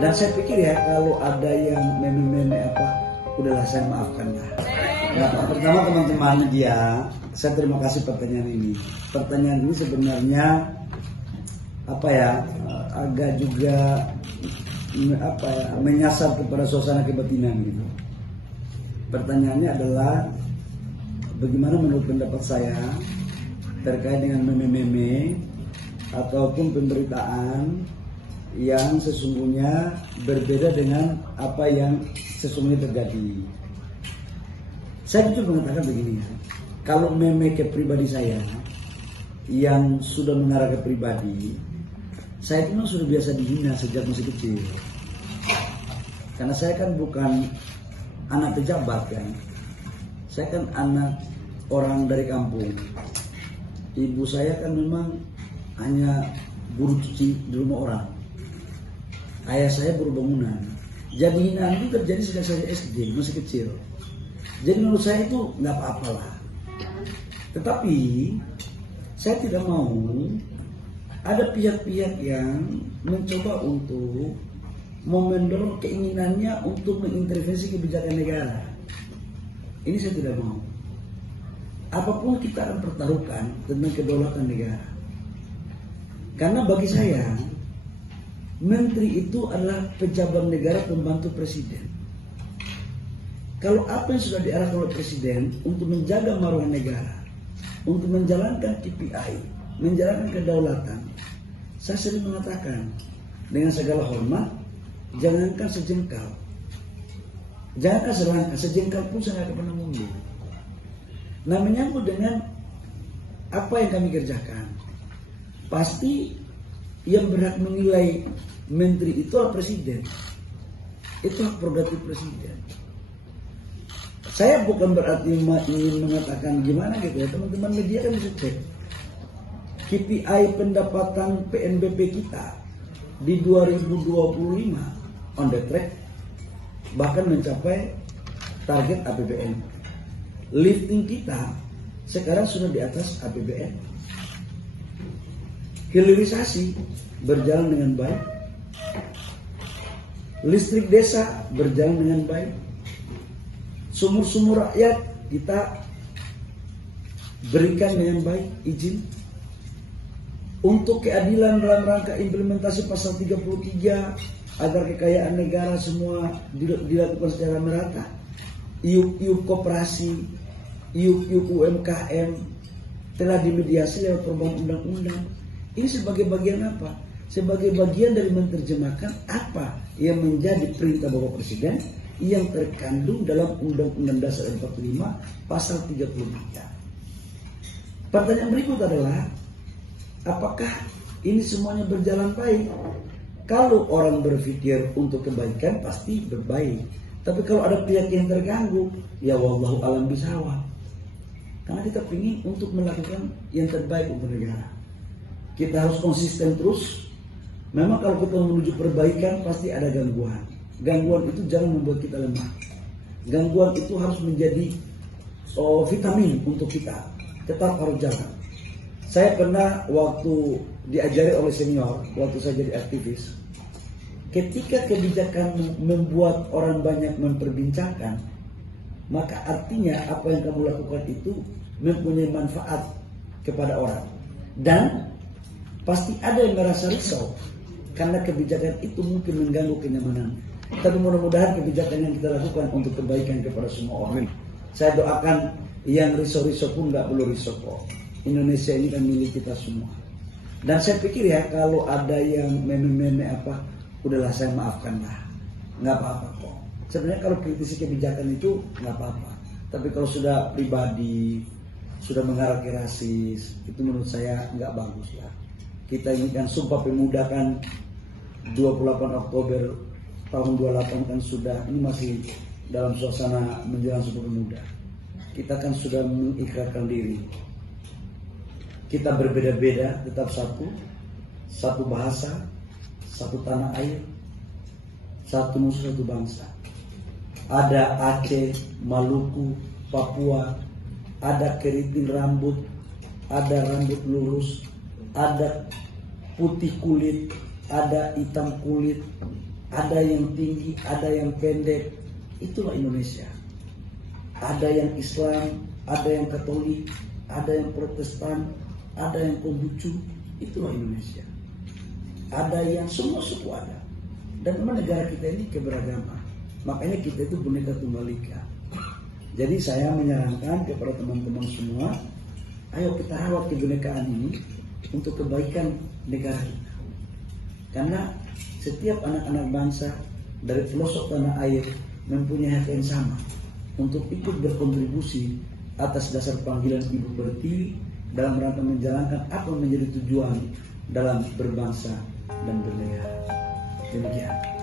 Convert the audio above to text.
Dan saya pikir ya kalau ada yang meme-meme apa, udahlah saya maafkan lah. Ya, pertama teman-teman media, saya terima kasih pertanyaan ini. Pertanyaan ini sebenarnya apa ya, agak juga apa ya, menyasar kepada suasana kebatinan gitu. Pertanyaannya adalah bagaimana menurut pendapat saya terkait dengan meme-meme ataupun pemberitaan yang sesungguhnya berbeda dengan apa yang sesungguhnya terjadi. Saya jujur mengatakan begini ya, kalau meme ke pribadi saya yang sudah mengarah ke pribadi, saya itu sudah biasa dihina sejak masih kecil. Karena saya kan bukan anak pejabat kan, saya kan anak orang dari kampung. Ibu saya kan memang hanya buruh cuci di rumah orang. Ayah saya buruh bangunan. Jadi hinaan itu terjadi sejak saya SD, masih kecil. Jadi menurut saya itu nggak apa-apalah. Tetapi saya tidak mau ada pihak-pihak yang mencoba untuk mendorong keinginannya untuk mengintervensi kebijakan negara. Ini saya tidak mau. Apapun kita akan pertaruhkan tentang kedaulatan negara. Karena bagi saya, menteri itu adalah pejabat negara pembantu presiden. Kalau apa yang sudah diarahkan oleh presiden untuk menjaga marwah negara, untuk menjalankan KPI, menjalankan kedaulatan, saya sering mengatakan dengan segala hormat, jangankan sejengkal, jangankan selangkah, sejengkal pun saya tidak pernah mundur. Nah, menyangkut dengan apa yang kami kerjakan, pasti yang berhak menilai menteri itu adalah presiden. Itu hak prerogatif presiden. Saya bukan berarti ingin mengatakan gimana gitu ya, teman-teman media kan bisa cek KPI pendapatan PNBP kita di 2025 on the track, bahkan mencapai target APBN. Lifting kita sekarang sudah di atas APBN. Hilirisasi berjalan dengan baik. Listrik desa berjalan dengan baik. Sumur-sumur rakyat kita berikan dengan baik izin. Untuk keadilan dalam rangka implementasi pasal 33 agar kekayaan negara semua dilakukan secara merata. Iup koperasi, iup UMKM telah dimediasi lewat perubahan undang-undang. Ini sebagai bagian apa? Sebagai bagian dari menerjemahkan apa yang menjadi perintah Bapak Presiden yang terkandung dalam Undang-Undang Dasar 45 pasal 33. Pertanyaan berikut adalah, apakah ini semuanya berjalan baik? Kalau orang berpikir untuk kebaikan pasti berbaik. Tapi kalau ada pihak yang terganggu, ya wallahu alam bisawab. Karena kita ingin untuk melakukan yang terbaik untuk negara. Kita harus konsisten terus. Memang kalau kita menuju perbaikan pasti ada gangguan. Gangguan itu jangan membuat kita lemah. Gangguan itu harus menjadi vitamin untuk kita. Tetap harus jalan. Saya pernah waktu diajari oleh senior, waktu saya jadi aktivis, ketika kebijakan membuat orang banyak memperbincangkan, maka artinya apa yang kamu lakukan itu mempunyai manfaat kepada orang. Dan pasti ada yang merasa risau karena kebijakan itu mungkin mengganggu kenyamanan. Tapi mudah-mudahan kebijakan yang kita lakukan untuk kebaikan kepada semua orang. Saya doakan yang risau-risau pun nggak perlu risau kok. Indonesia ini kan milik kita semua. Dan saya pikir ya kalau ada yang meme-meme apa, udahlah saya maafkan lah. Nggak apa-apa kok. Sebenarnya kalau kritisi kebijakan itu nggak apa-apa. Tapi kalau sudah pribadi, sudah mengarah ke rasis, itu menurut saya nggak bagus ya. Kita ini kan Sumpah Pemuda kan 28 Oktober tahun 28 kan sudah, ini masih dalam suasana menjelang Sumpah Pemuda. Kita kan sudah mengikrarkan diri. Kita berbeda-beda, tetap satu bahasa, satu tanah air, satu musuh, satu bangsa. Ada Aceh, Maluku, Papua, ada keriting rambut, ada rambut lurus, ada putih kulit, ada hitam kulit, ada yang tinggi, ada yang pendek. Itulah Indonesia. Ada yang Islam, ada yang Katolik, ada yang Protestan, ada yang Konghucu. Itulah Indonesia. Ada yang semua suku ada. Dan memang negara kita ini keberagaman. Makanya kita itu Bhinneka Tunggal Ika. Jadi saya menyarankan kepada teman-teman semua, ayo kita rawat kebinekaan ini untuk kebaikan negara kita. Karena setiap anak-anak bangsa dari pelosok tanah air mempunyai hak yang sama untuk ikut berkontribusi atas dasar panggilan Ibu Pertiwi dalam rangka menjalankan apa menjadi tujuan dalam berbangsa dan bernegara. Demikian.